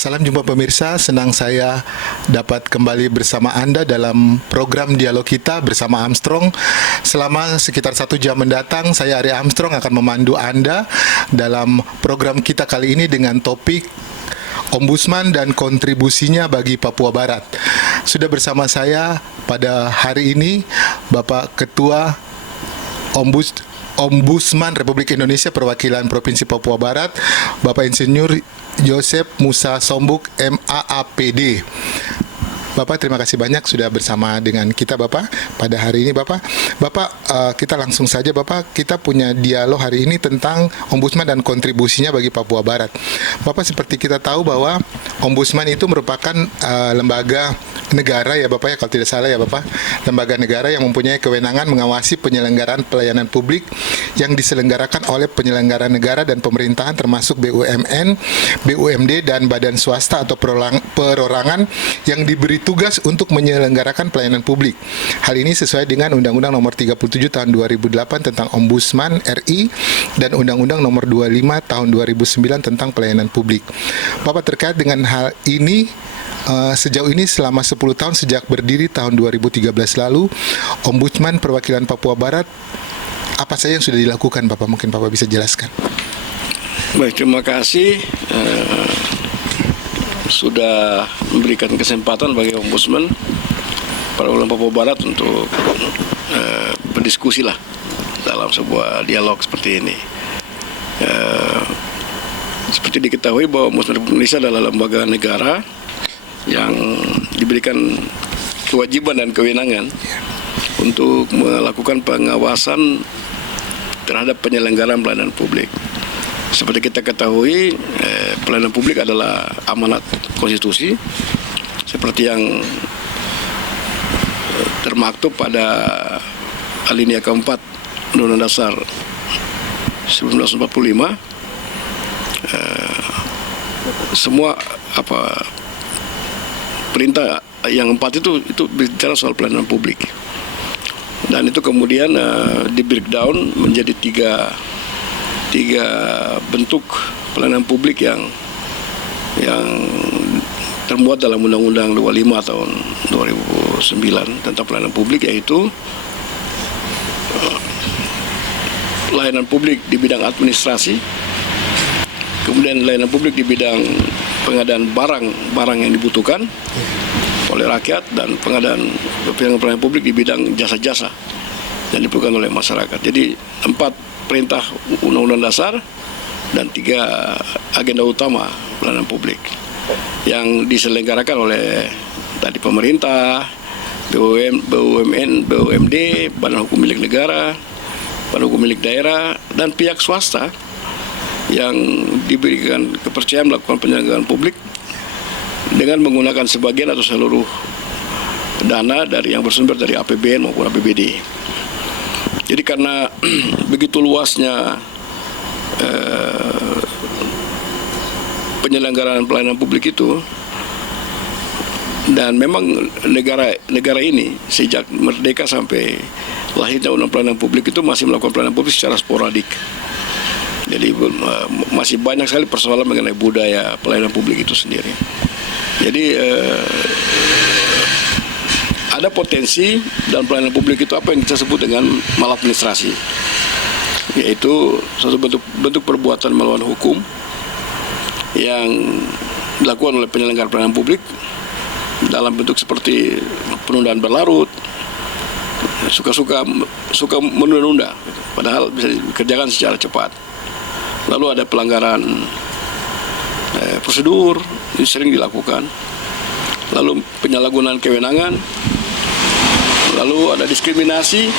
Salam jumpa pemirsa, senang saya dapat kembali bersama Anda dalam program dialog kita bersama Armstrong. Selama sekitar 1 jam mendatang, saya Ari Armstrong akan memandu Anda dalam program kita kali ini dengan topik Ombudsman dan kontribusinya bagi Papua Barat. Sudah bersama saya pada hari ini Bapak Ketua Ombudsman Republik Indonesia Perwakilan Provinsi Papua Barat, Bapak Insinyur Joseph Musa Sombuk, MAAPD. Bapak, terima kasih banyak sudah bersama dengan kita Bapak pada hari ini Bapak. Kita langsung saja Bapak, kita punya dialog hari ini tentang Ombudsman dan kontribusinya bagi Papua Barat. Bapak, seperti kita tahu bahwa Ombudsman itu merupakan lembaga negara ya Bapak ya, kalau tidak salah ya Bapak, lembaga negara yang mempunyai kewenangan mengawasi penyelenggaraan pelayanan publik yang diselenggarakan oleh penyelenggara negara dan pemerintahan termasuk BUMN, BUMD dan badan swasta atau perorangan yang diberi tugas untuk menyelenggarakan pelayanan publik. Hal ini sesuai dengan Undang-Undang Nomor 37 Tahun 2008 tentang Ombudsman RI dan Undang-Undang Nomor 25 Tahun 2009 tentang pelayanan publik. Bapak, terkait dengan hal ini, sejauh ini selama 10 tahun sejak berdiri tahun 2013 lalu, Ombudsman Perwakilan Papua Barat, apa saja yang sudah dilakukan Bapak? Mungkin Bapak bisa jelaskan. Baik, terima kasih sudah memberikan kesempatan bagi Ombudsman Perwakilan Papua Barat untuk berdiskusi lah dalam sebuah dialog seperti ini. Seperti diketahui bahwa Ombudsman Republik Indonesia adalah lembaga negara yang diberikan kewajiban dan kewenangan untuk melakukan pengawasan terhadap penyelenggaraan pelayanan publik. Seperti kita ketahui, pelayanan publik adalah amanat konstitusi, seperti yang termaktub pada alinea keempat Undang-Undang Dasar 1945. Semua perintah yang 4 itu bicara soal pelayanan publik, dan itu kemudian di breakdown menjadi tiga bentuk pelayanan publik yang termuat dalam Undang-Undang 25 tahun 2009 tentang pelayanan publik, yaitu layanan publik di bidang administrasi, kemudian layanan publik di bidang pengadaan barang yang dibutuhkan oleh rakyat, dan pengadaan pelayanan publik di bidang jasa-jasa yang dibutuhkan oleh masyarakat. Jadi 4 perintah Undang-Undang Dasar dan 3 agenda utama pelayanan publik yang diselenggarakan oleh tadi pemerintah, BUMN, BUMD, Badan Hukum Milik Negara, Badan Hukum Milik Daerah, dan pihak swasta yang diberikan kepercayaan melakukan penyelenggaraan publik dengan menggunakan sebagian atau seluruh dana dari yang bersumber dari APBN maupun APBD. Jadi karena begitu luasnya penyelenggaraan pelayanan publik itu, dan memang negara ini sejak merdeka sampai lahirnya undang pelayanan publik itu masih melakukan pelayanan publik secara sporadik. Jadi masih banyak sekali persoalan mengenai budaya pelayanan publik itu sendiri. Jadi ada potensi dalam pelayanan publik itu apa yang kita sebut dengan maladministrasi, yaitu suatu bentuk perbuatan melawan hukum yang dilakukan oleh penyelenggara pelayanan publik dalam bentuk seperti penundaan berlarut, suka menunda-nunda, padahal bisa dikerjakan secara cepat. Lalu ada pelanggaran prosedur, ini sering dilakukan. Lalu penyalahgunaan kewenangan, lalu ada diskriminasi,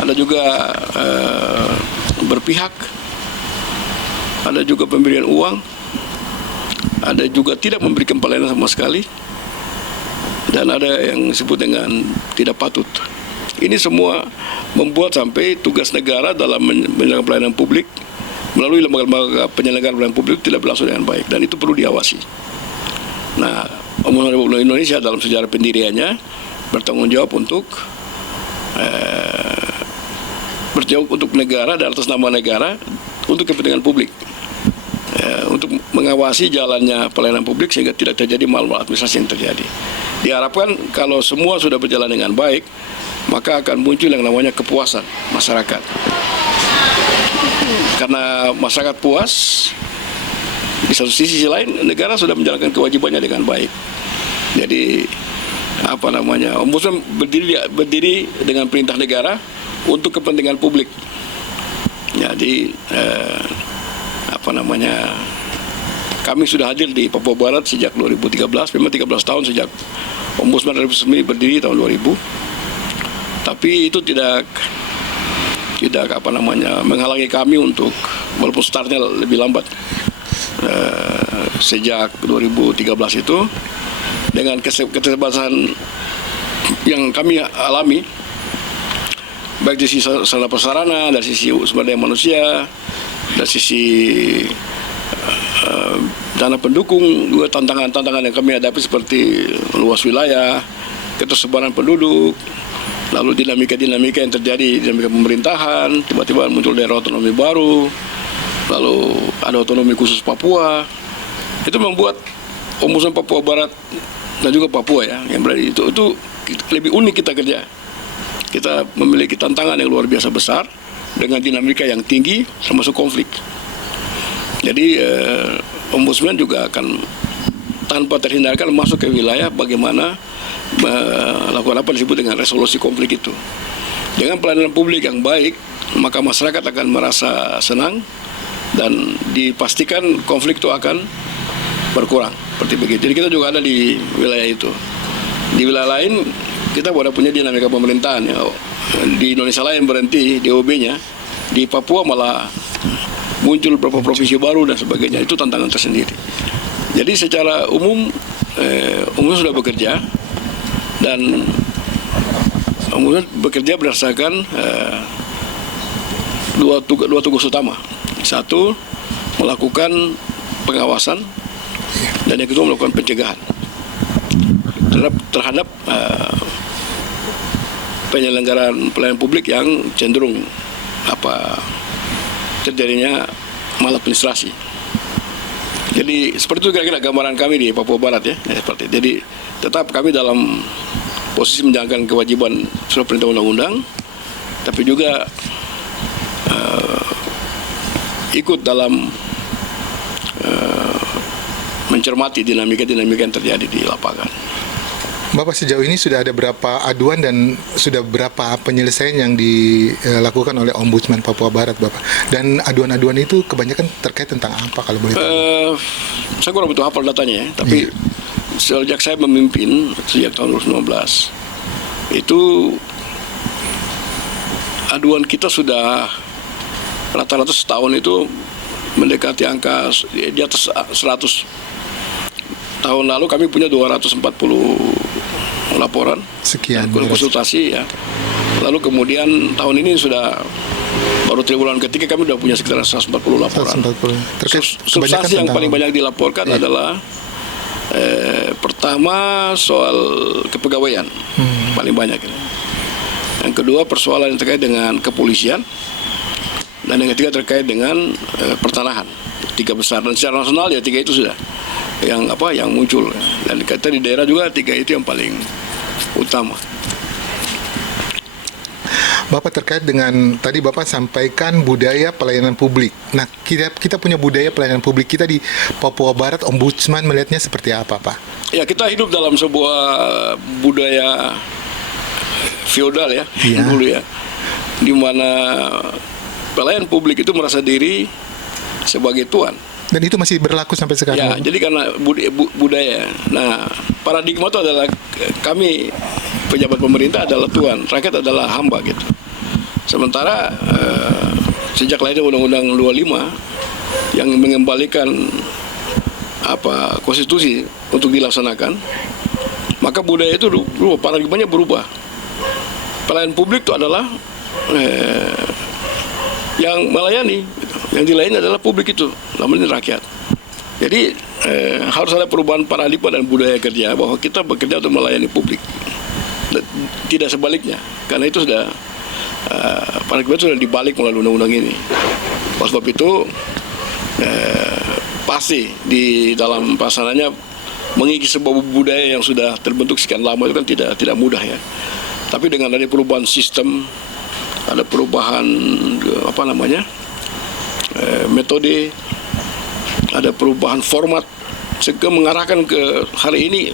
ada juga berpihak, ada juga pemberian uang, ada juga tidak memberikan pelayanan sama sekali, dan ada yang disebut dengan tidak patut. Ini semua membuat sampai tugas negara dalam menjalankan pelayanan publik melalui lembaga-lembaga penyelenggaraan pelayanan publik tidak berlangsung dengan baik, dan itu perlu diawasi. Nah, Ombudsman Republik Indonesia dalam sejarah pendiriannya bertanggung jawab untuk bertanggung untuk negara dan atas nama negara untuk kepentingan publik. untuk mengawasi jalannya pelayanan publik sehingga tidak terjadi maladministrasi yang terjadi. Diharapkan kalau semua sudah berjalan dengan baik, maka akan muncul yang namanya kepuasan masyarakat. Karena masyarakat puas, di satu sisi lain negara sudah menjalankan kewajibannya dengan baik. Jadi Ombudsman berdiri dengan perintah negara untuk kepentingan publik. Jadi kami sudah hadir di Papua Barat sejak 2013, memang 13 tahun sejak Ombudsman resmi berdiri tahun 2000. Tapi itu tidak menghalangi kami untuk, walaupun startnya lebih lambat, sejak 2013 itu dengan keterbatasan yang kami alami baik dari sisi sarana prasarana, dari sisi sumber daya manusia, dari sisi dana pendukung, juga tantangan-tantangan yang kami hadapi seperti luas wilayah, ketersebaran penduduk, lalu dinamika-dinamika yang terjadi, dinamika pemerintahan, tiba-tiba muncul daerah otonomi baru, lalu ada otonomi khusus Papua. Itu membuat Ombudsman Papua Barat dan juga Papua yang berada itu lebih unik kita kerja. Kita memiliki tantangan yang luar biasa besar dengan dinamika yang tinggi termasuk konflik. Jadi Ombudsman juga akan tanpa terhindarkan masuk ke wilayah bagaimana melakukan apa disebut dengan resolusi konflik itu. Dengan pelayanan publik yang baik, maka masyarakat akan merasa senang dan dipastikan konflik itu akan berkurang. Seperti begitu. Jadi kita juga ada di wilayah itu. Di wilayah lain kita sudah punya dinamika pemerintahan. Di Indonesia lain berhenti DOB-nya, di Papua malah muncul beberapa provinsi baru dan sebagainya. Itu tantangan tersendiri. Jadi secara umum sudah bekerja dan Ombudsman bekerja berdasarkan dua tugas utama. Satu, melakukan pengawasan, dan yang kedua melakukan pencegahan terhadap penyelenggaraan pelayanan publik yang cenderung terjadinya maladministrasi. Jadi seperti itu kira-kira gambaran kami di Papua Barat seperti itu. Jadi tetap kami dalam posisi menjalankan kewajiban sesuai perintah undang-undang, tapi juga ikut dalam mencermati dinamika-dinamika yang terjadi di lapangan. Bapak, sejauh ini sudah ada berapa aduan dan sudah berapa penyelesaian yang dilakukan oleh Ombudsman Papua Barat, Bapak? Dan aduan-aduan itu kebanyakan terkait tentang apa kalau boleh tahu? Saya kurang betul hafal datanya tapi sejak saya memimpin sejak tahun 2019 itu aduan kita sudah rata-rata setahun itu mendekati angka di atas 100. Tahun lalu kami punya 240 laporan, sekian konsultasi Lalu kemudian tahun ini sudah baru triwulan ketiga kami sudah punya sekitar 140 laporan. 140. Substansi yang paling banyak dilaporkan adalah pertama soal kepegawaian, paling banyak ini. Yang kedua persoalan yang terkait dengan kepolisian, dan yang ketiga terkait dengan pertanahan. 3 besar, dan secara nasional 3 itu sudah yang muncul, dan kita di daerah juga 3 itu yang paling utama. Bapak, terkait dengan tadi Bapak sampaikan budaya pelayanan publik. Nah, kita punya budaya pelayanan publik kita di Papua Barat. Ombudsman melihatnya seperti apa, Pak? Ya, kita hidup dalam sebuah budaya feodal dulu di mana pelayan publik itu merasa diri sebagai tuan. Dan itu masih berlaku sampai sekarang? Jadi karena budaya. Nah, paradigma itu adalah kami pejabat pemerintah adalah tuan, rakyat adalah hamba gitu. Sementara sejak lahirnya Undang-Undang 25 yang mengembalikan konstitusi untuk dilaksanakan, maka budaya itu berubah, paradigmanya berubah. Pelayan publik itu adalah yang melayani, yang dilayani adalah publik itu, namanya rakyat. Jadi harus ada perubahan paradigma dan budaya kerja bahwa kita bekerja untuk melayani publik, tidak sebaliknya. Karena itu sudah paradigma itu sudah dibalik melalui undang-undang ini. Oleh sebab itu pasti di dalam pasangannya mengikis sebuah budaya yang sudah terbentuk sekian lama itu kan tidak mudah ya. Tapi dengan ada perubahan sistem, ada perubahan metode, ada perubahan format, sehingga mengarahkan ke hari ini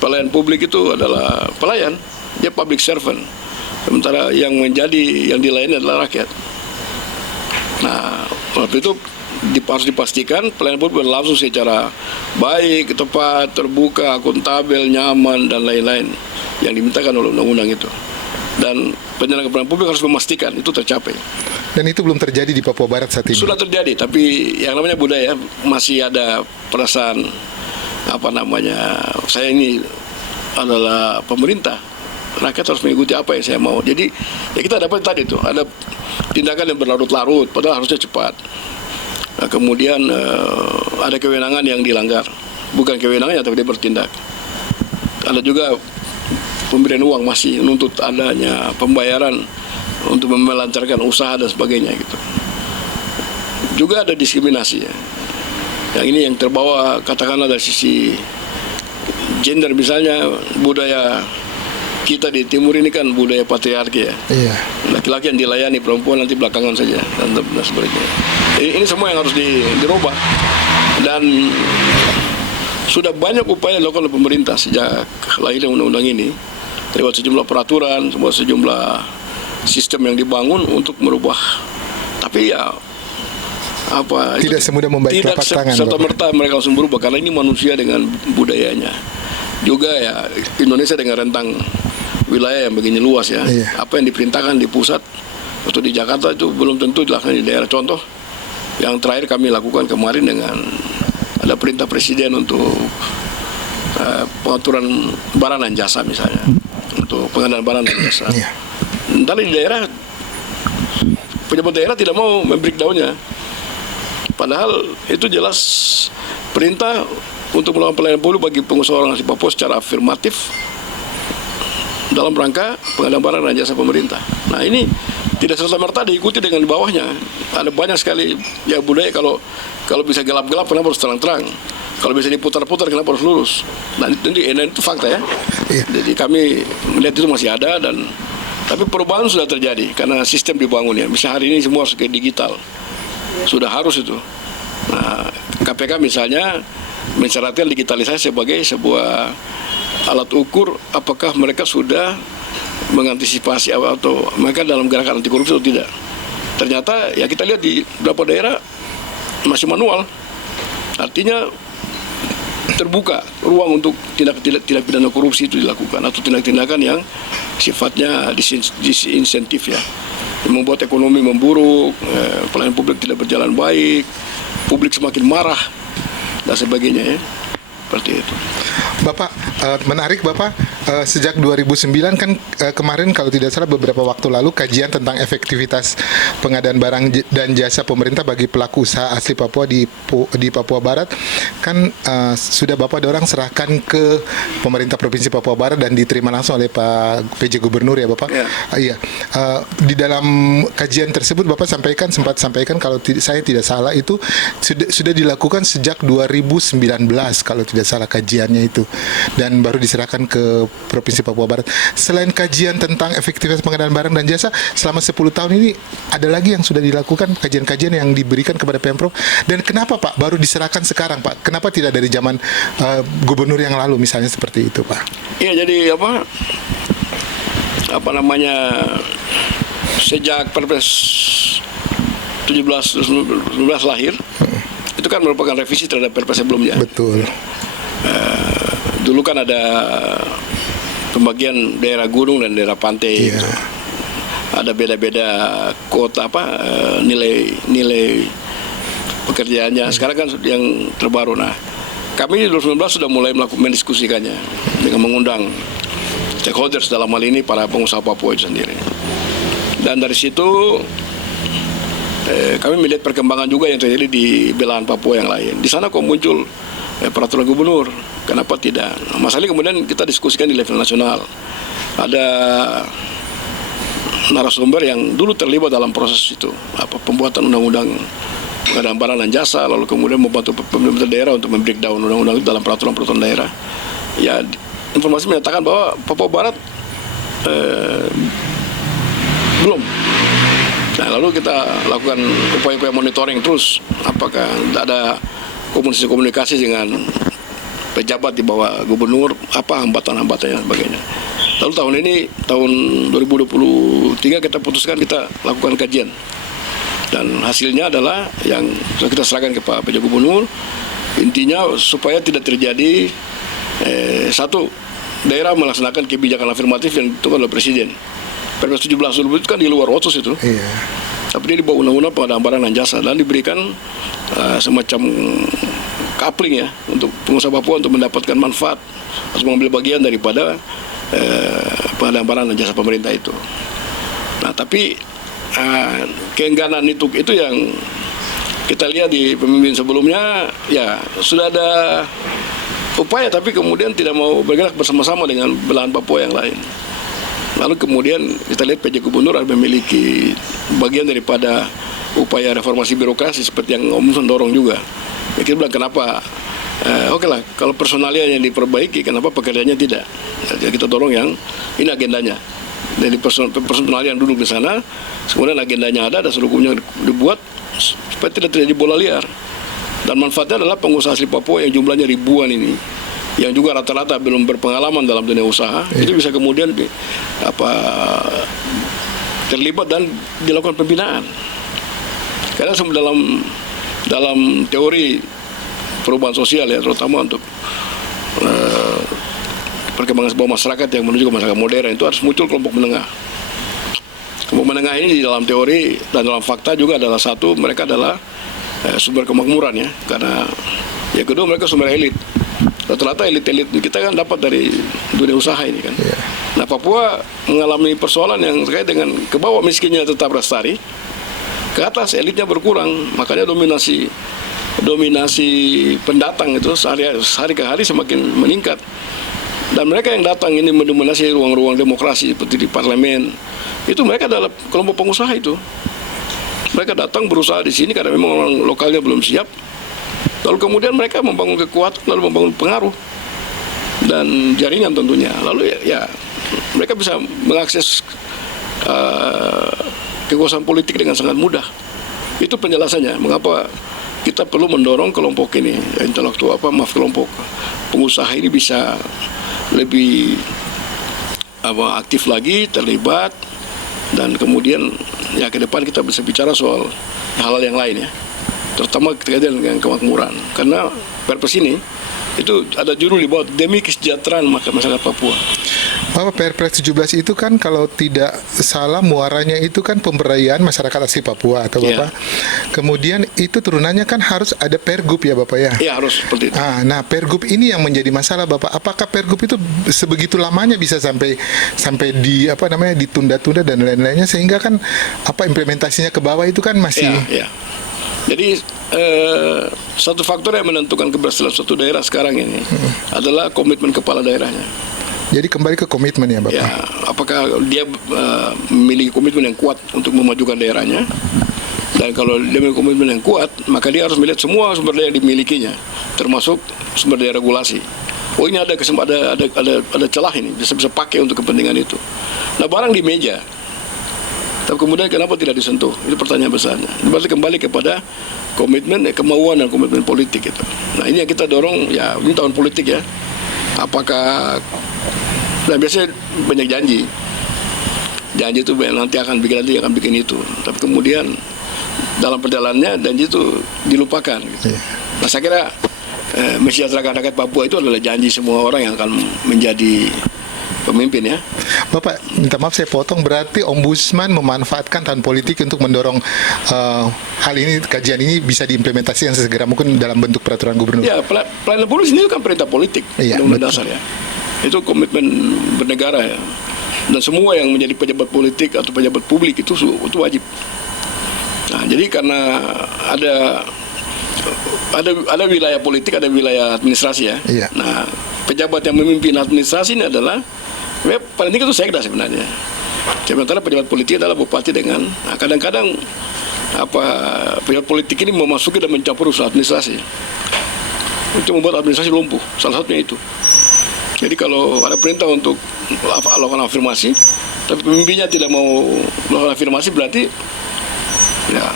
pelayan publik itu adalah pelayan, dia public servant, sementara yang dilayani adalah rakyat. Nah, waktu itu harus dipastikan pelayanan publik berlangsung secara baik, tepat, terbuka, akuntabel, nyaman, dan lain-lain yang dimintakan oleh undang-undang itu. Dan penyelenggara pelayanan publik harus memastikan itu tercapai. Dan itu belum terjadi di Papua Barat saat ini? Sudah terjadi, tapi yang namanya budaya masih ada perasaan saya ini adalah pemerintah, rakyat harus mengikuti apa yang saya mau. Jadi ya kita dapat tadi itu ada tindakan yang berlarut-larut, padahal harusnya cepat. Nah, kemudian ada kewenangan yang dilanggar, bukan kewenangannya tapi dia bertindak. Ada juga pemberian uang, masih menuntut adanya pembayaran untuk melancarkan usaha dan sebagainya gitu. Juga ada diskriminasi ya. Yang ini yang terbawa katakanlah dari sisi gender, misalnya budaya kita di timur ini kan budaya patriarki ya. Iya. Laki-laki yang dilayani, perempuan nanti belakangan saja dan sebagainya. Ini semua yang harus dirubah, dan sudah banyak upaya dilakukan oleh pemerintah sejak lahirnya undang-undang ini lewat sejumlah peraturan, sejumlah sistem yang dibangun untuk merubah. Tapi ya tidak semudah membaik telapak tangan. Tidak serta-merta mereka langsung berubah, karena ini manusia dengan budayanya. Juga ya Indonesia dengan rentang wilayah yang begini luas ya. Iya. Apa yang diperintahkan di pusat atau di Jakarta itu belum tentu dilakukan di daerah. Contoh yang terakhir kami lakukan kemarin dengan ada perintah presiden untuk pengaturan barang dan jasa misalnya, untuk pengadaan barang dan jasa. Iya. Entah di daerah, pejabat daerah tidak mau membreakdownnya. Padahal itu jelas perintah untuk melakukan pelayanan publik bagi pengusaha orang asli Papua secara afirmatif dalam rangka pengadaan barang dan jasa pemerintah. Nah ini tidak serta-merta diikuti dengan di bawahnya. Ada banyak sekali ya budaya, kalau bisa gelap-gelap kenapa harus terang-terang? Kalau bisa diputar-putar kenapa harus lurus? Nah itu fakta ya. Iya. Jadi kami melihat itu masih ada, tapi perubahan sudah terjadi karena sistem dibangun ya. Misalnya hari ini semua harus ke digital. Sudah harus itu. Nah, KPK misalnya mensyaratkan digitalisasi sebagai sebuah alat ukur apakah mereka sudah mengantisipasi atau mereka dalam gerakan anti korupsi atau tidak. Ternyata ya kita lihat di beberapa daerah masih manual. Artinya terbuka ruang untuk tindak pidana korupsi itu dilakukan, atau tindak-tindakan yang sifatnya disinsentif ya, membuat ekonomi memburuk, pelayanan publik tidak berjalan baik, publik semakin marah dan sebagainya ya, seperti itu. Bapak, menarik Bapak, sejak 2009 kan kemarin kalau tidak salah beberapa waktu lalu kajian tentang efektivitas pengadaan barang dan jasa pemerintah bagi pelaku usaha asli Papua di Papua Barat kan sudah Bapak dorang serahkan ke pemerintah Provinsi Papua Barat dan diterima langsung oleh Pak PJ Gubernur ya Bapak. Iya. Di dalam kajian tersebut Bapak sempat sampaikan kalau saya tidak salah itu sudah dilakukan sejak 2019 kalau tidak salah kajiannya itu, dan baru diserahkan ke Provinsi Papua Barat. Selain kajian tentang efektivitas pengadaan barang dan jasa selama 10 tahun ini, ada lagi yang sudah dilakukan kajian-kajian yang diberikan kepada Pemprov, dan kenapa Pak baru diserahkan sekarang Pak? Kenapa tidak dari zaman gubernur yang lalu misalnya seperti itu Pak? Iya, jadi sejak Perpres 17 lahir itu kan merupakan revisi terhadap Perpres sebelumnya. Betul. Dulu kan ada pembagian daerah gunung dan daerah pantai. Gitu. Ada beda-beda kota nilai pekerjaannya. Sekarang kan yang terbaru. Nah, kami di 2019 sudah mulai mendiskusikannya dengan mengundang stakeholders, dalam hal ini para pengusaha Papua itu sendiri. Dan dari situ kami melihat perkembangan juga yang terjadi di belahan Papua yang lain. Di sana kok muncul peraturan gubernur, kenapa tidak? Masalahnya kemudian kita diskusikan di level nasional. Ada narasumber yang dulu terlibat dalam proses itu, pembuatan undang-undang pengadaan barang dan jasa, lalu kemudian membantu pemerintah daerah untuk membreakdown undang-undang itu dalam peraturan-peraturan daerah. Ya, informasi menyatakan bahwa Papua Barat belum. Nah, lalu kita lakukan upaya-upaya monitoring terus, apakah ada komunikasi dengan pejabat di bawah gubernur, apa hambatan-hambatannya dan sebagainya. Lalu tahun 2023 kita putuskan kita lakukan kajian. Dan hasilnya adalah yang kita serahkan ke Pak PJ Gubernur, intinya supaya tidak terjadi satu, daerah melaksanakan kebijakan afirmatif yang ditentukan oleh Presiden. Perpres 17 dulu itu kan di luar otsus itu. Iya. Tapi dia di bawah undang-undang pengadaan barang dan jasa dan diberikan semacam coupling ya untuk pengusaha Papua untuk mendapatkan manfaat atau mengambil bagian daripada pengadaan barang dan jasa pemerintah itu. Nah, tapi keengganan itu yang kita lihat di pemimpin sebelumnya, ya sudah ada upaya tapi kemudian tidak mau bergerak bersama-sama dengan belahan Papua yang lain. Lalu kemudian kita lihat PJ Gubernur memiliki bagian daripada upaya reformasi birokrasi seperti yang Om dorong juga. Ya, kita bilang kenapa oke lah, kalau personalia yang diperbaiki, kenapa pekerjaannya tidak? Jadi kita dorong yang ini agendanya. Dari personal yang duduk di sana, kemudian agendanya ada, dasar hukumnya dibuat supaya tidak terjadi bola liar. Dan manfaatnya adalah pengusaha asli Papua yang jumlahnya ribuan ini, yang juga rata-rata belum berpengalaman dalam dunia usaha, itu bisa kemudian terlibat dan dilakukan pembinaan. Karena dalam teori perubahan sosial ya, terutama untuk perkembangan sebuah masyarakat yang menuju ke masyarakat modern, itu harus muncul kelompok menengah. Kelompok menengah ini di dalam teori dan dalam fakta juga adalah satu, mereka adalah sumber kemakmuran ya, karena yang kedua mereka sumber elit. Rata-rata elit-elit kita kan dapat dari dunia usaha ini kan. Yeah. Nah, Papua mengalami persoalan yang terkait dengan ke bawah miskinnya tetap lestari, ke atas elitnya berkurang, makanya dominasi pendatang itu hari ke hari semakin meningkat. Dan mereka yang datang ini mendominasi ruang-ruang demokrasi seperti di parlemen, itu mereka adalah kelompok pengusaha itu. Mereka datang berusaha di sini karena memang orang lokalnya belum siap. Lalu kemudian mereka membangun kekuatan, lalu membangun pengaruh dan jaringan tentunya. Lalu ya mereka bisa mengakses kekuasaan politik dengan sangat mudah. Itu penjelasannya mengapa kita perlu mendorong kelompok ini, kelompok pengusaha ini bisa lebih aktif lagi, terlibat, dan kemudian ya ke depan kita bisa bicara soal hal-hal yang lain ya, terutama terkait dengan kemakmuran. Karena Perpres ini itu ada judul di bawah demi kesejahteraan masyarakat Papua. Bapak, Perpres 17 itu kan kalau tidak salah muaranya itu kan pemberdayaan masyarakat asli Papua atau Bapak. Kemudian itu turunannya kan harus ada Pergub ya Bapak ya? Iya, harus seperti itu. Nah, Pergub ini yang menjadi masalah Bapak. Apakah Pergub itu sebegitu lamanya bisa sampai ditunda-tunda dan lain-lainnya, sehingga kan implementasinya ke bawah itu kan masih Jadi satu faktor yang menentukan keberhasilan suatu daerah sekarang ini adalah komitmen kepala daerahnya. Jadi kembali ke komitmen ya Bapak. Ya, apakah dia memiliki komitmen yang kuat untuk memajukan daerahnya? Dan kalau dia memiliki komitmen yang kuat, maka dia harus melihat semua sumber daya yang dimilikinya, termasuk sumber daya regulasi. Oh, ini ada celah ini, bisa pakai untuk kepentingan itu. Nah, barang di meja, tapi kemudian kenapa tidak disentuh? Itu pertanyaan besarnya. Berarti kembali kepada komitmen, kemauan dan komitmen politik itu. Nah, ini yang kita dorong ya, ini tahun politik ya. Apakah dan biasanya banyak janji itu nanti akan bikin itu, tapi kemudian dalam perjalanannya janji itu dilupakan gitu. Nah, saya kira mensejahterakan rakyat Papua itu adalah janji semua orang yang akan menjadi pemimpin ya. Bapak, minta maaf saya potong, berarti Ombudsman memanfaatkan tahun politik untuk mendorong hal ini, kajian ini bisa diimplementasikan sesegera mungkin dalam bentuk peraturan gubernur. Ya, pelayanan publik ini kan perintah politik, undang-undang dasar ya. Itu komitmen bernegara ya. Dan semua yang menjadi pejabat politik atau pejabat publik itu wajib. Nah, jadi karena ada wilayah politik, ada wilayah administrasi ya. Iya. Nah, pejabat yang memimpin administrasi ini adalah paling tinggi itu sekda sebenarnya. Sementara pejabat politik adalah bupati dengan kadang-kadang pihak politik ini memasuki dan mencampur urusan administrasi. Itu membuat administrasi lumpuh. Salah satunya itu. Jadi kalau ada perintah untuk melakukan afirmasi, tapi pemimpinnya tidak mau melakukan afirmasi, berarti ya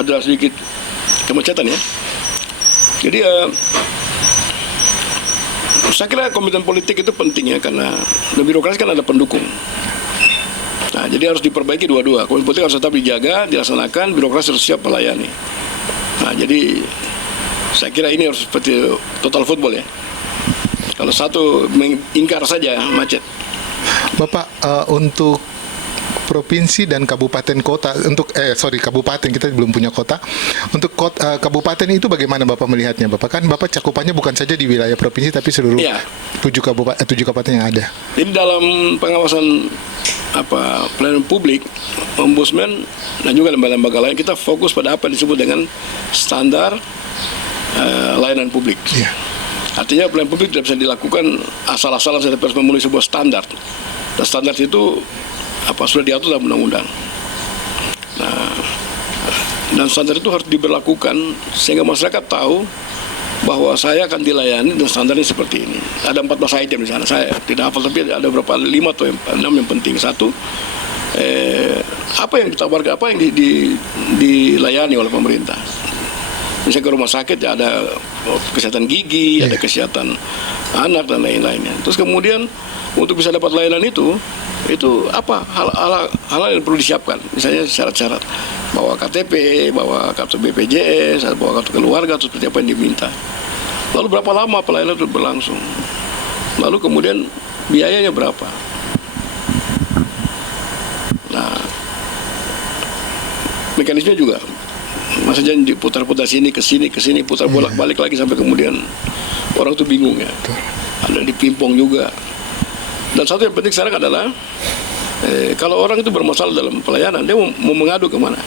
ada sedikit kemacetan ya. Jadi saya kira komitmen politik itu penting ya, karena di birokrasi kan ada pendukung. Nah, jadi harus diperbaiki dua-dua. Komitmen politik harus tetap dijaga, dilaksanakan, birokrasi harus siap melayani. Nah, jadi saya kira ini harus seperti total football ya. Kalau satu mengingkar saja macet. Bapak, untuk provinsi dan kabupaten kota, kabupaten, kita belum punya kota. Untuk kabupaten itu bagaimana Bapak melihatnya? Bapak kan Bapak cakupannya bukan saja di wilayah provinsi tapi seluruh Ya. 7 kabupaten yang ada. Jadi dalam pengawasan pelayanan publik, ombudsman dan juga lembaga-lembaga lain, kita fokus pada apa yang disebut dengan standar layanan publik. Iya. Artinya pelayanan publik tidak bisa dilakukan asal-asalan, saya harus memenuhi sebuah standar. Dan standar itu sudah diatur dalam undang-undang. Nah, dan standar itu harus diberlakukan sehingga masyarakat tahu bahwa saya akan dilayani dan standarnya seperti ini. Ada 14 item di sana. Saya tidak hafal, tapi ada berapa 5 atau 6 yang penting. Satu, apa yang ditawarkan, apa yang dilayani oleh pemerintah. Misalnya ke rumah sakit ya ada kesehatan gigi, ada kesehatan anak dan lain-lainnya. Terus kemudian untuk bisa dapat layanan itu apa hal yang perlu disiapkan? Misalnya syarat-syarat, bawa KTP, bawa kartu BPJS, bawa kartu keluarga, atau seperti apa yang diminta. Lalu berapa lama pelayanan itu berlangsung? Lalu kemudian biayanya berapa? Nah, mekanisme juga. Masa jangan diputar-putar sini ke sini, putar bolak-balik lagi sampai kemudian orang tuh bingung ya. Ada dipimpong juga. Dan satu yang penting sekarang adalah kalau orang itu bermasalah dalam pelayanan, dia mau mengadu kemana?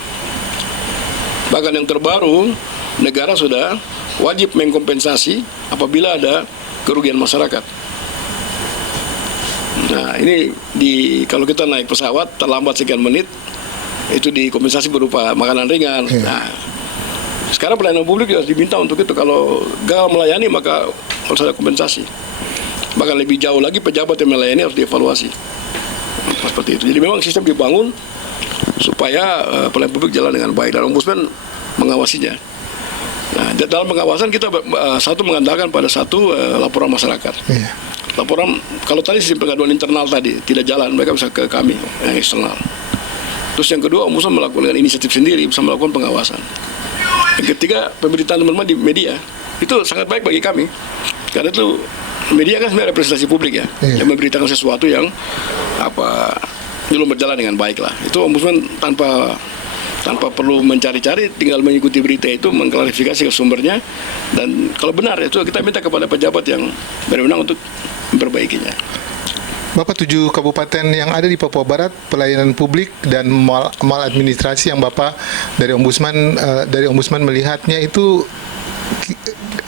Bahkan yang terbaru, negara sudah wajib mengkompensasi apabila ada kerugian masyarakat. Nah, ini kalau kita naik pesawat terlambat sekian menit, itu dikompensasi berupa makanan ringan. Nah, sekarang pelayanan publik harus diminta untuk itu. Kalau gagal melayani maka harus ada kompensasi. Bahkan lebih jauh lagi, pejabat yang melayani harus dievaluasi. Seperti itu. Jadi memang sistem dibangun supaya pelayanan publik jalan dengan baik, dan ombudsman mengawasinya. Nah, dalam pengawasan kita mengandalkan pada laporan masyarakat. Laporan, kalau tadi sistem pengaduan internal tadi tidak jalan, mereka bisa ke kami yang eksternal. Terus yang kedua, ombudsman melakukan inisiatif sendiri, bisa melakukan pengawasan. Yang ketiga, pemberitaan teman-teman di media itu sangat baik bagi kami, karena itu media kan sebenarnya representasi publik ya, yang memberitakan sesuatu yang belum berjalan dengan baik lah. Itu ombudsman tanpa perlu mencari-cari, tinggal mengikuti berita itu, mengklarifikasi ke sumbernya, dan kalau benar itu kita minta kepada pejabat yang berwenang untuk memperbaikinya. Bapak, 7 kabupaten yang ada di Papua Barat, pelayanan publik dan maladministrasi yang Bapak dari ombudsman melihatnya itu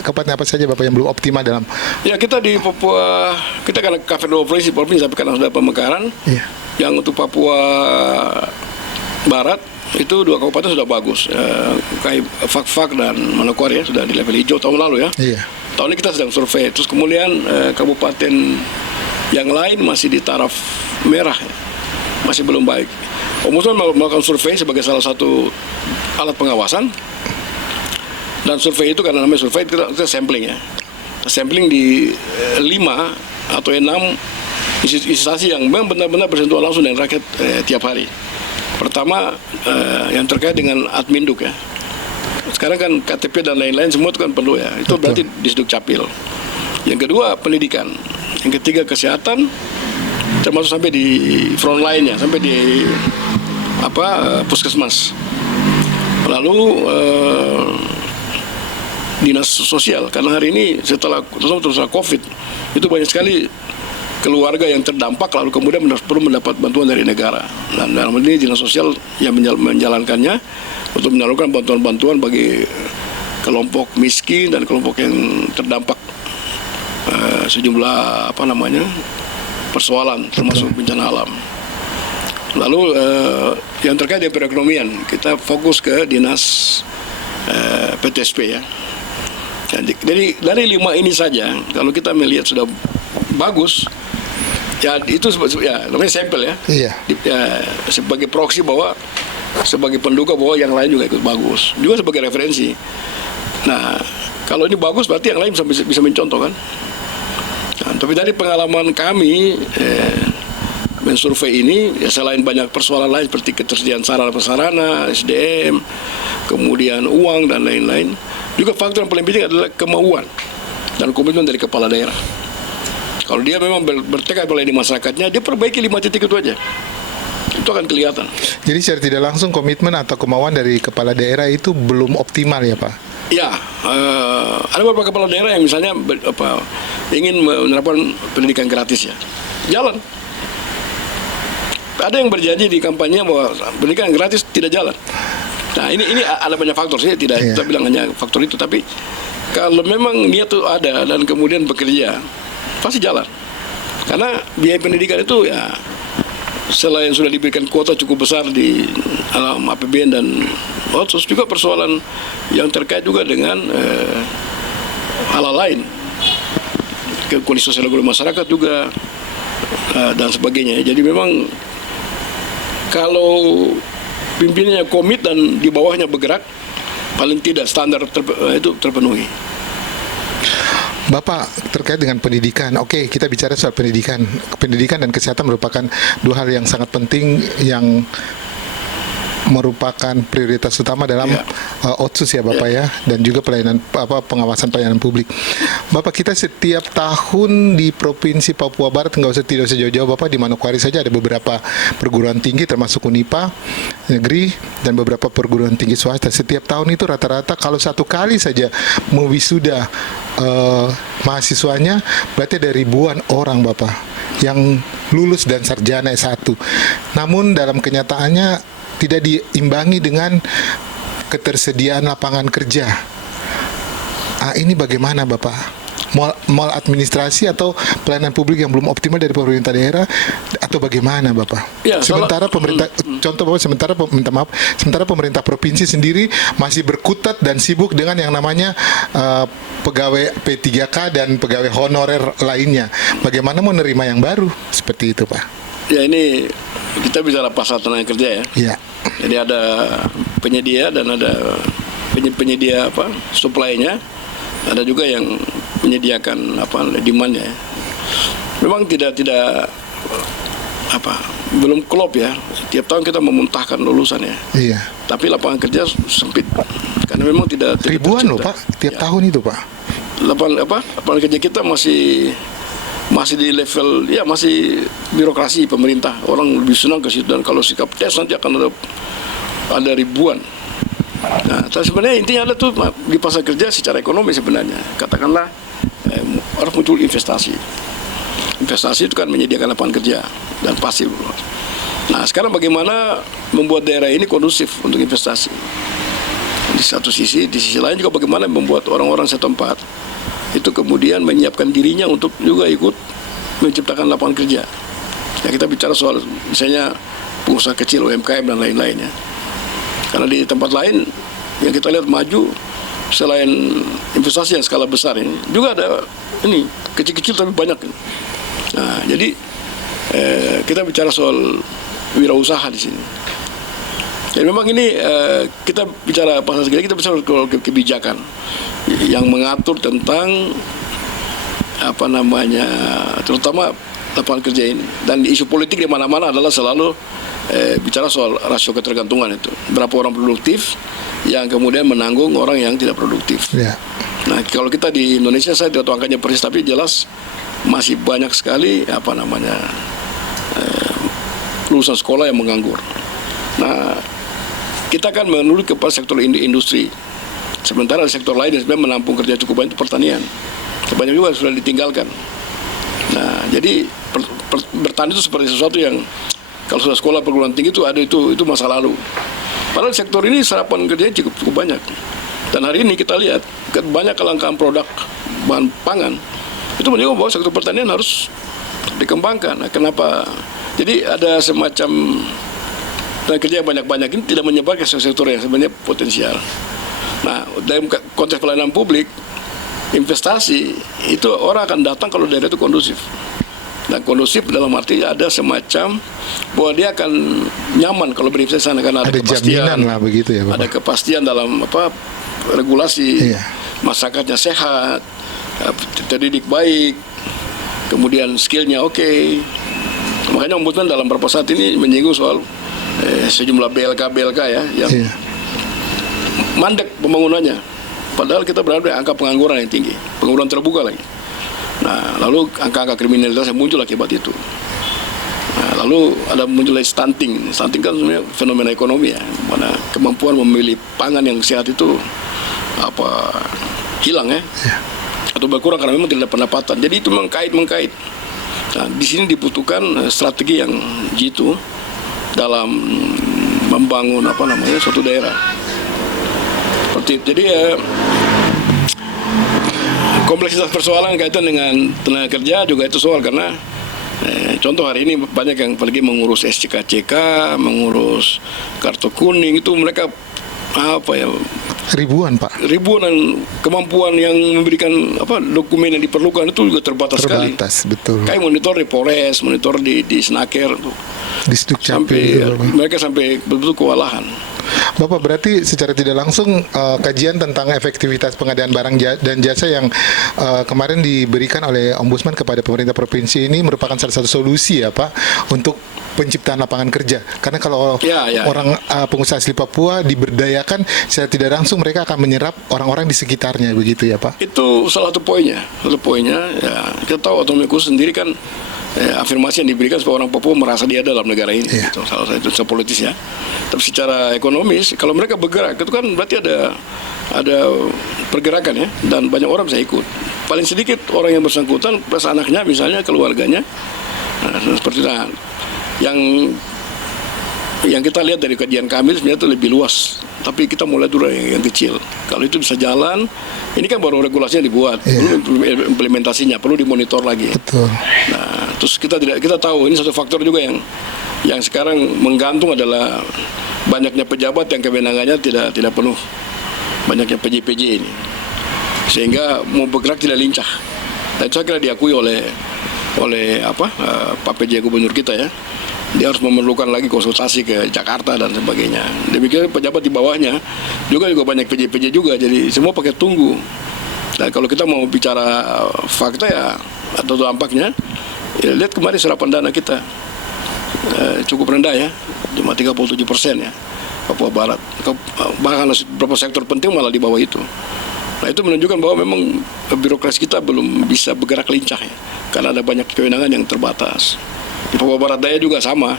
kapan apa saja Bapak yang belum optimal dalam? Ya, kita di Papua, kita kan cover 2 provinsi tapi kan sudah pemekaran. Yang untuk Papua Barat itu 2 kabupaten sudah bagus, kayak Fak-Fak dan Manokwari ya, sudah di level hijau tahun lalu ya. Tahun ini kita sedang survei. Terus kemudian kabupaten yang lain masih di taraf merah, masih belum baik. Ombudsman melakukan survei sebagai salah satu alat pengawasan, dan survei itu karena namanya survei, kita sampling ya. Sampling di 5 atau 6 instansi yang memang benar-benar bersentuhan langsung dengan rakyat tiap hari. Pertama, yang terkait dengan Adminduk ya. Sekarang kan KTP dan lain-lain semua itu kan perlu ya. Itu berarti di Sdukcapil. Yang kedua, pendidikan. Yang ketiga, kesehatan, termasuk sampai di front line-nya, sampai di puskesmas. Lalu dinas sosial, karena hari ini setelah COVID itu banyak sekali keluarga yang terdampak, lalu kemudian perlu mendapat bantuan dari negara. Dan dalam ini dinas sosial yang menjalankannya untuk menyalurkan bantuan-bantuan bagi kelompok miskin dan kelompok yang terdampak sejumlah persoalan termasuk bencana alam. Lalu yang terkait dengan perekonomian, kita fokus ke dinas PTSP ya. Jadi dari 5 ini saja, kalau kita melihat sudah bagus, ya itu ya namanya sampel ya. Iya. Sebagai proksi bahwa sebagai penduga bahwa yang lain juga ikut bagus, juga sebagai referensi. Nah, kalau ini bagus berarti yang lain bisa mencontoh kan. Nah, tapi dari pengalaman kami mensurvei ini, ya selain banyak persoalan lain seperti ketersediaan sarana prasarana, SDM, kemudian uang dan lain-lain, juga faktor yang paling penting adalah kemauan dan komitmen dari kepala daerah. Kalau dia memang bertekad melayani masyarakatnya, dia perbaiki 5 titik itu aja. Itu akan kelihatan. Jadi secara tidak langsung komitmen atau kemauan dari kepala daerah itu belum optimal ya Pak? Ya, ada beberapa kepala daerah yang misalnya ingin menerapkan pendidikan gratis ya, jalan. Ada yang berjanji di kampanye bahwa pendidikan gratis tidak jalan. Nah ini ada banyak faktor sih, tidak kita bilang hanya faktor itu, tapi kalau memang niat itu ada dan kemudian bekerja, pasti jalan. Karena biaya pendidikan itu ya selain sudah diberikan kuota cukup besar di alam APBN dan otsus, juga persoalan yang terkait juga dengan hal lain, kondisi sosial ekonomi masyarakat juga dan sebagainya. Jadi memang kalau pimpinannya komit dan di bawahnya bergerak, paling tidak standar itu terpenuhi. Bapak, terkait dengan pendidikan, oke, kita bicara soal pendidikan. Pendidikan dan kesehatan merupakan 2 hal yang sangat penting yang merupakan prioritas utama dalam otsus ya Bapak ya, dan juga pelayanan pengawasan pelayanan publik. Bapak, kita setiap tahun di Provinsi Papua Barat, tidak usah jauh-jauh Bapak, di Manokwari saja ada beberapa perguruan tinggi termasuk Unipa negeri dan beberapa perguruan tinggi swasta. Setiap tahun itu rata-rata kalau 1 kali saja mewisuda mahasiswanya, berarti ada ribuan orang Bapak yang lulus dan sarjana S1. Namun dalam kenyataannya tidak diimbangi dengan ketersediaan lapangan kerja. Ini bagaimana Bapak? Mal administrasi atau pelayanan publik yang belum optimal dari pemerintah daerah atau bagaimana Bapak? Ya, sementara pemerintah, contoh Bapak, sementara pemerintah provinsi sendiri masih berkutat dan sibuk dengan yang namanya pegawai P3K dan pegawai honorer lainnya. Bagaimana mau menerima yang baru seperti itu Pak? Ya ini kita bicara pasar tenaga kerja ya. Iya. Jadi ada penyedia dan ada penyedia supply-nya, ada juga yang menyediakan demand-nya. Memang tidak belum klop ya. Tiap tahun kita memuntahkan lulusan ya. Iya. Tapi lapangan kerja sempit karena memang tidak ribuan loh Pak tiap tahun itu Pak. Lapangan kerja kita masih di level ya masih birokrasi pemerintah. Orang lebih senang ke situ, dan kalau sikap tes nanti akan ada ribuan. Nah, sebenarnya intinya ada tuh di pasar kerja secara ekonomi sebenarnya. Katakanlah harus muncul investasi. Investasi itu kan menyediakan lapangan kerja dan pasif. Nah, sekarang bagaimana membuat daerah ini kondusif untuk investasi? Di satu sisi, di sisi lain juga bagaimana membuat orang-orang setempat itu kemudian menyiapkan dirinya untuk juga ikut menciptakan lapangan kerja. Ya, kita bicara soal misalnya pengusaha kecil, UMKM dan lain-lainnya. Karena di tempat lain yang kita lihat maju, selain investasi yang skala besar ini, juga ada ini kecil-kecil tapi banyak. Nah, jadi kita bicara soal wirausaha di sini. Jadi memang ini kita bicara pasar kerja, kita bicara soal kebijakan yang mengatur tentang terutama lapangan kerja ini. Dan isu politik di mana-mana adalah selalu bicara soal rasio ketergantungan itu. Berapa orang produktif yang kemudian menanggung orang yang tidak produktif. Yeah. Nah, kalau kita di Indonesia, saya tidak tahu angkanya persis, tapi jelas masih banyak sekali lulusan sekolah yang menganggur. Nah, kita akan menuju kepada sektor industri. Sementara sektor lain yang sebenarnya menampung kerja cukup banyak itu pertanian. Banyak juga sudah ditinggalkan. Nah, jadi bertani itu seperti sesuatu yang kalau sudah sekolah perguruan tinggi itu ada itu masa lalu. Padahal sektor ini serapan kerjanya cukup banyak. Dan hari ini kita lihat banyak kelangkaan produk bahan pangan. Itu menunjukkan bahwa sektor pertanian harus dikembangkan. Nah, kenapa Jadi ada semacam tenaga kerja yang banyak-banyak ini tidak menyebar ke sektor yang sebenarnya potensial. Nah, dalam konteks pelayanan publik, investasi itu orang akan datang kalau daerah itu kondusif. Dan kondusif dalam arti ada semacam bahwa dia akan nyaman kalau berinvestasi sana, karena ada kepastian, jaminan lah begitu ya, Bapak. ada kepastian dalam regulasi, Iya. masyarakatnya sehat, terdidik baik, kemudian skillnya oke. Makanya Ombudsman dalam beberapa saat ini menyinggung soal sejumlah BLK ya yang Iya. mandek pembangunannya. Padahal kita berada di angka pengangguran yang tinggi, pengangguran terbuka lagi. Nah, lalu angka-angka kriminalitas yang muncul akibat itu. Nah, lalu ada muncul stunting. Stunting kan sebenarnya fenomena ekonomi ya, mana kemampuan memilih pangan yang sehat itu hilang ya, atau berkurang karena memang tidak ada pendapatan. Jadi itu mengkait. Nah, di sini dibutuhkan strategi yang jitu dalam membangun suatu daerah. Seperti itu. Jadi kompleksitas persoalan kaitan dengan tenaga kerja juga itu soal, karena contoh hari ini banyak yang apalagi mengurus SCKCK, mengurus kartu kuning, itu mereka Ribuan, Pak. ribuan, dan kemampuan yang memberikan dokumen yang diperlukan itu juga terbatas sekali. Betul. Kayak monitor di Polres, monitor di Snaker, Di Sdukcapil sampai gitu, Bapak. mereka sampai betul-betul kewalahan. Bapak, berarti secara tidak langsung kajian tentang efektivitas pengadaan barang dan jasa yang kemarin diberikan oleh Ombudsman kepada pemerintah provinsi ini merupakan salah satu solusi ya, Pak, untuk penciptaan lapangan kerja. Karena kalau orang pengusaha asli Papua diberdayakan secara tidak langsung, mereka akan menyerap orang-orang di sekitarnya, begitu ya, Pak? Itu salah satu poinnya. Ya, kita tahu otonomi khusus sendiri kan afirmasi yang diberikan supaya orang Papua merasa dia dalam negara ini. Iya. Itu salah satu secara politis ya. Tapi secara ekonomis, kalau mereka bergerak itu kan berarti ada pergerakan ya, dan banyak orang bisa ikut. Paling sedikit orang yang bersangkutan plus anaknya misalnya, keluarganya. Nah, seperti itu. Yang kita lihat dari kajian kami sebenarnya itu lebih luas, tapi kita mulai dulu yang kecil. Kalau itu bisa jalan, ini kan baru regulasinya dibuat, perlu implementasinya, perlu dimonitor lagi. Betul. Nah, terus kita tahu ini satu faktor juga yang sekarang menggantung adalah banyaknya pejabat yang kewenangannya tidak penuh, banyaknya PJ ini, sehingga mau bergerak tidak lincah. Dan itu saya kira diakui oleh Pak PJ Gubernur kita ya. Dia harus memerlukan lagi konsultasi ke Jakarta dan sebagainya. Demikian pejabat di bawahnya juga banyak PJ juga, jadi semua pakai tunggu. Dan kalau kita mau bicara fakta ya atau dampaknya, ya lihat kemarin serapan dana kita cukup rendah ya, cuma 37% ya, Papua Barat. Bahkan beberapa sektor penting malah di bawah itu. Nah, itu menunjukkan bahwa memang birokrasi kita belum bisa bergerak lincah ya, karena ada banyak kewenangan yang terbatas. Di Papua Barat Daya juga sama,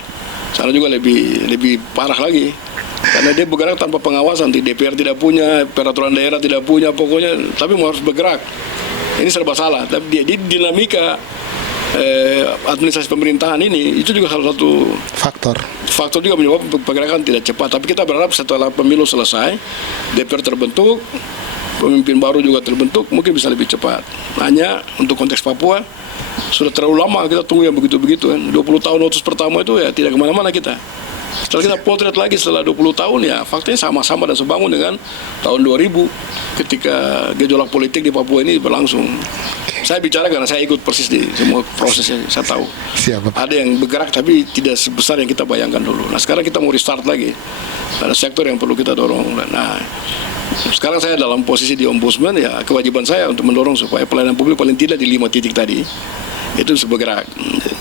sana juga lebih parah lagi, karena dia bergerak tanpa pengawasan. Di DPR tidak punya, peraturan daerah tidak punya, pokoknya tapi mau harus bergerak. Ini serba salah. Tapi di dinamika administrasi pemerintahan ini itu juga salah satu faktor juga menyebabkan pergerakan tidak cepat. Tapi kita berharap setelah pemilu selesai, DPR terbentuk, pemimpin baru juga terbentuk, mungkin bisa lebih cepat. Hanya untuk konteks Papua sudah terlalu lama kita tunggu yang begitu-begitu kan. 20 tahun notus pertama itu ya tidak kemana-mana kita. Setelah kita potret lagi setelah 20 tahun ya faktanya sama-sama dan sebangun dengan tahun 2000 ketika gejolak politik di Papua ini berlangsung. Saya bicara karena saya ikut persis di semua prosesnya, saya tahu. Ada yang bergerak tapi tidak sebesar yang kita bayangkan dulu. Nah, sekarang kita mau restart lagi. Ada sektor yang perlu kita dorong. Nah, sekarang saya dalam posisi di Ombudsman, ya kewajiban saya untuk mendorong supaya pelayanan publik paling tidak di 5 titik tadi itu bisa bergerak.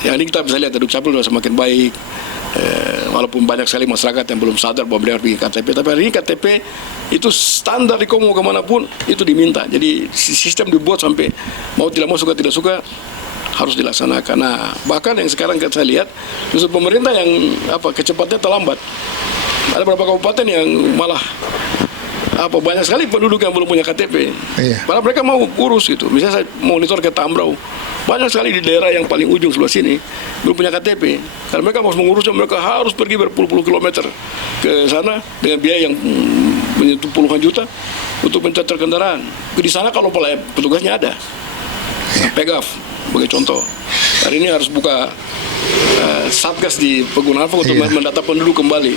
Yang ini kita bisa lihat Dukcapil sudah semakin baik, walaupun banyak sekali masyarakat yang belum sadar bahwa mereka harus bikin KTP. Tapi hari ini KTP itu standar di Kongo kemanapun itu diminta. Jadi sistem dibuat sampai mau tidak mau, suka tidak suka harus dilaksanakan. Nah, bahkan yang sekarang saya lihat justru pemerintah yang kecepatannya terlambat. Ada beberapa kabupaten yang malah banyak sekali penduduk yang belum punya KTP. Padahal mereka mau urus gitu. Misalnya saya monitor ke Tambrau, banyak sekali di daerah yang paling ujung sebelah sini belum punya KTP. Karena mereka harus mengurusnya, mereka harus pergi berpuluh-puluh kilometer ke sana dengan biaya yang menyentuh puluhan juta untuk mencatat kendaraan. Di sana kalau petugasnya ada, Pegaf sebagai contoh, hari ini harus buka satgas di pegunungan Harapan untuk Iya. mendata penduduk kembali.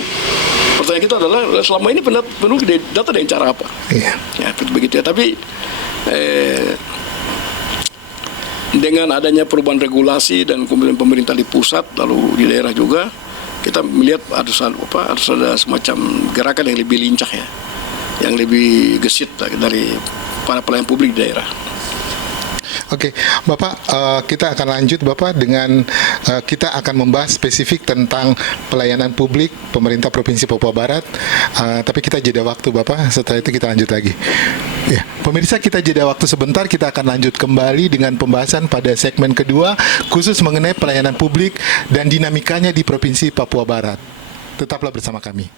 Pertanyaan kita adalah selama ini penduduk data dengan cara apa? Iya. Ya, begitu ya. Tapi dengan adanya perubahan regulasi dan kemudian pemerintah di pusat lalu di daerah juga, kita melihat harus ada semacam gerakan yang lebih lincah ya, yang lebih gesit dari para pelayan publik di daerah. Oke, Bapak, kita akan lanjut Bapak dengan kita akan membahas spesifik tentang pelayanan publik pemerintah Provinsi Papua Barat. Tapi kita jeda waktu Bapak, setelah itu kita lanjut lagi. Ya, pemirsa, kita jeda waktu sebentar, kita akan lanjut kembali dengan pembahasan pada segmen kedua khusus mengenai pelayanan publik dan dinamikanya di Provinsi Papua Barat. Tetaplah bersama kami.